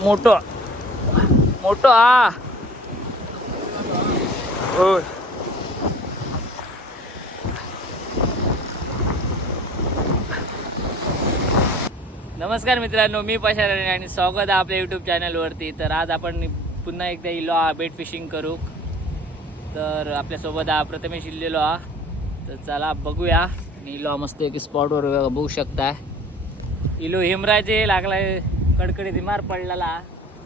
मोठो मोठो हा होय. नमस्कार मित्रांनो, मी पशार आणि स्वागत आहे आपल्या यूट्यूब चॅनलवरती. तर आज आपण पुन्हा एकदा इलो बेट फिशिंग करू. तर आपल्यासोबत प्रथमेश इल्लेलो हा. तर चला बघूया. आणि इलो मस्त एक स्पॉटवर बघू शकता. इलो हिमराजे लागलाय, कडकडीत मार पडलेला.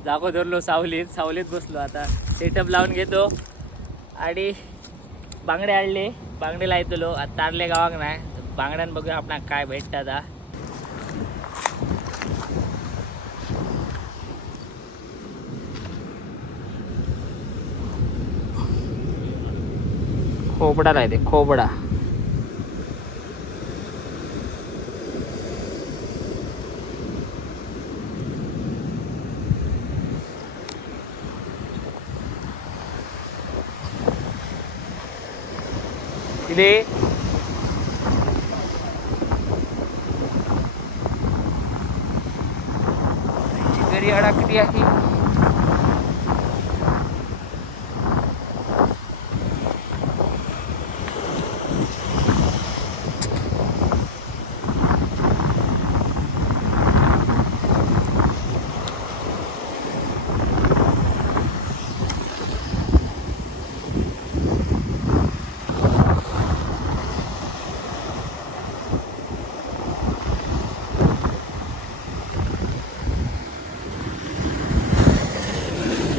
जागो धरलो सावलीत बसलो. आता सेटअप लावून घेतो आणि बांगडे आणले, बांगडे लायतलो. आता तारले गावाक नाही, बांगड्यान बघूया आपण काय भेटतात. खोबडा राहते, खोबडा. इथे चिकरी अडकली आहे.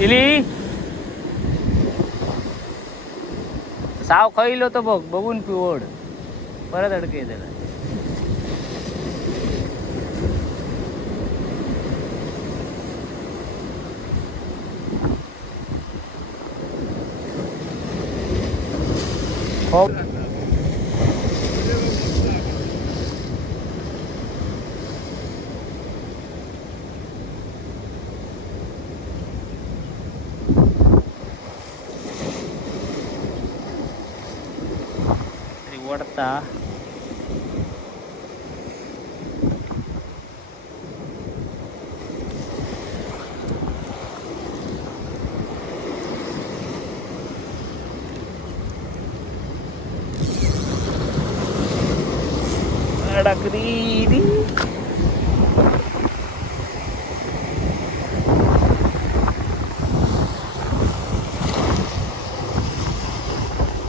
इली साव खैलो तो बघून पिवड परत अडके त्याला. हो वडता. अडकली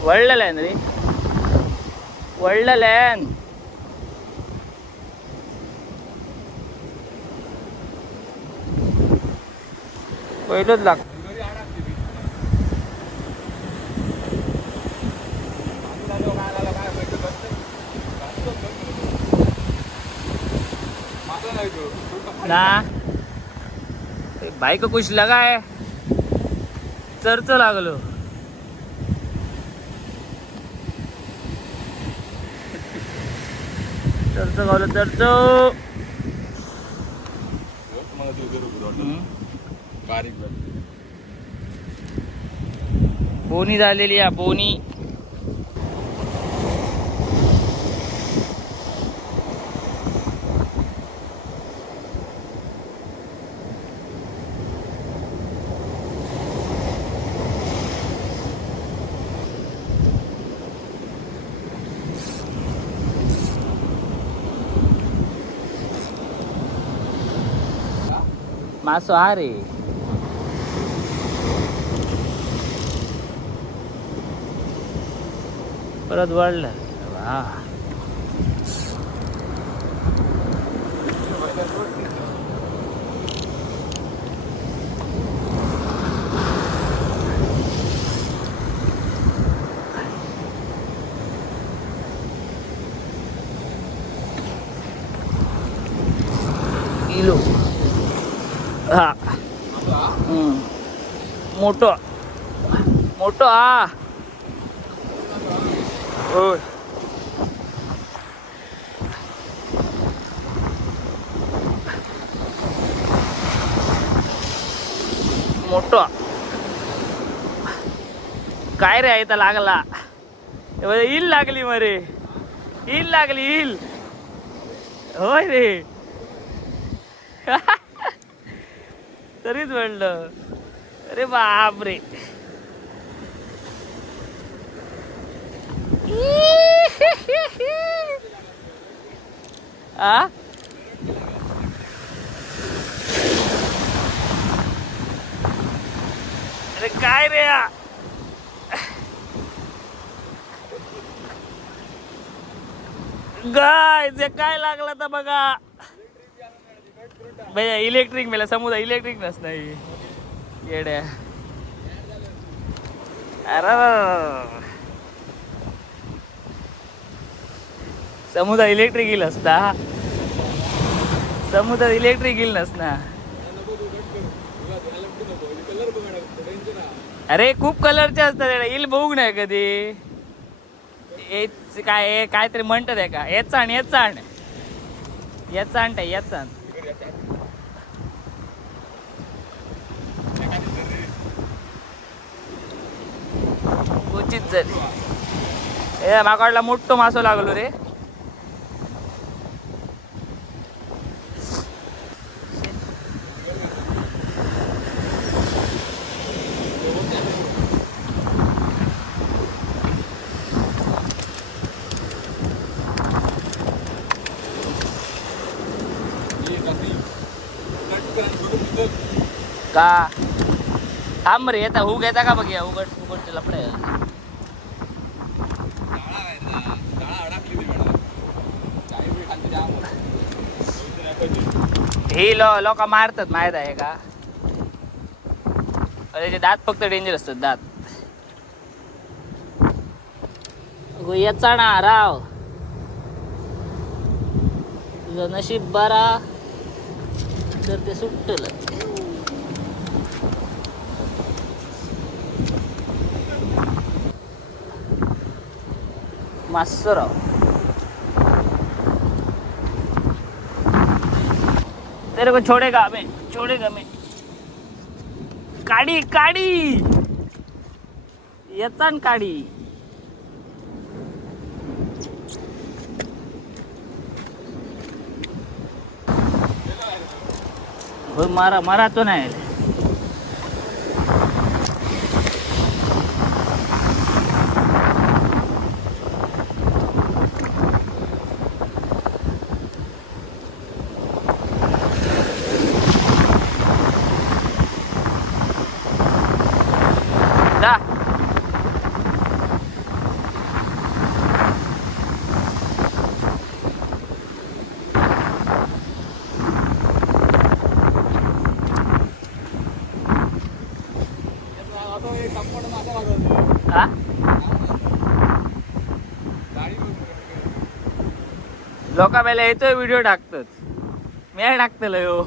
वळलेला आहे रे, वळलेला आहे. पहिलंच लाग ना. भाई को कुछ लगा है, चर्च लागलो. Church गावलं church. बोनी झालेली आहे, बोनी. मासो हा रे. परत वळलं. वा किलो हा. मोठो मोठो हा होय. मोठो काय रे आहे तर लागला. इल लागली मरे, इल लागली इल. होय रे. तरीच म्हणलं. अरे बापरे. आ अरे काय रे गाय जे काय लागला तर बघा भैया. इलेक्ट्रिक मेला समुद्र इलेक्ट्रिक नस नाही येड्या. अरे समुद्र इलेक्ट्रिक येईल असता. समुद्र इलेक्ट्रिक येईल नसना. अरे खूप कलरचे असतात येईल बघू नाही कधी. काय काहीतरी म्हणतात आहे का. याच आण याच आण याच आण याच आण. क्वचित झाली ए माकडला मोठो मासो लागलो रे. का थांब रे येता हूक येता का बघूया. उघड उघड लपडे ही लोक मारतात माहित आहे का. त्याचे दात फक्त डेंजर असतात दात. याचा ना राव तुझं नशीब बरा तर ते सुटलं. मास्सराव तेरे को छोड़ेगा मैं. काडी काडी येतान काडी. हो मारा तो नाही. लोका पहिला येतोय व्हिडिओ टाकतात. मी टाकतलो यो.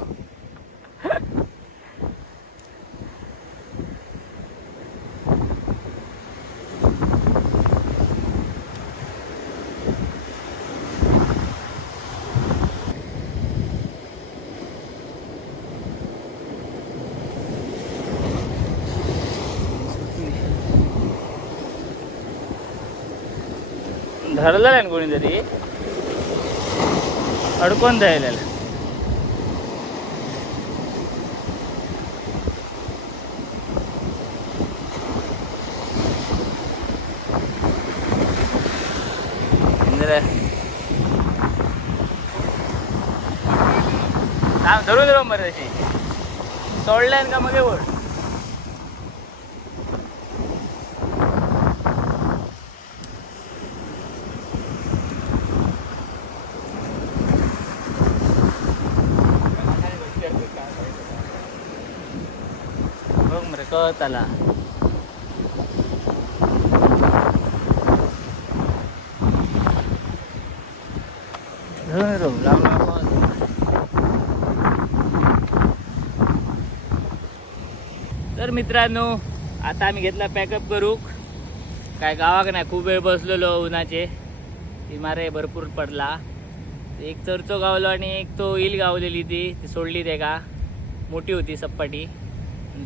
धरलं आहे ना कोणीतरी अडकून द्यायला. धरू मग तशी सोडल्यान का मग एवढ. बघ मरे कळत आला. तर मित्रांनो आता आम्ही घेतला पॅकअप करूक. काय गावाक नाही खूप वेळ बसलेलो उन्हाचे. ती मारे भरपूर पडला. एक चरचो गावलो आणि एक तो इल गावलेली ती सोडली ते का. मोठी होती सपाटी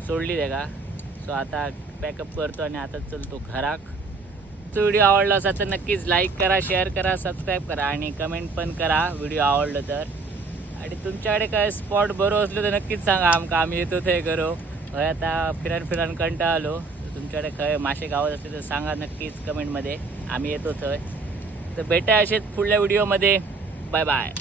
सोडली ते का. सो आता पॅकअप करतो आणि आता चलतो घराक. तो व्हिडिओ आवडला असेल तर नक्कीच लाईक करा, शेअर करा, सबस्क्राईब करा आणि कमेंट पण करा व्हिडिओ आवडलं तर. आणि तुमच्याकडे काय स्पॉट बरो असलो तर नक्कीच सांगा आमका, आम्ही येतो थंय करो. हय आता फिरान कंटाळलो. तुमच्याकडे खंय मासे गावात असले तर सांगा नक्कीच कमेंटमध्ये, आम्ही येतो थंय. तर भेटा असेच पुढल्या व्हिडिओमध्ये. Bye bye.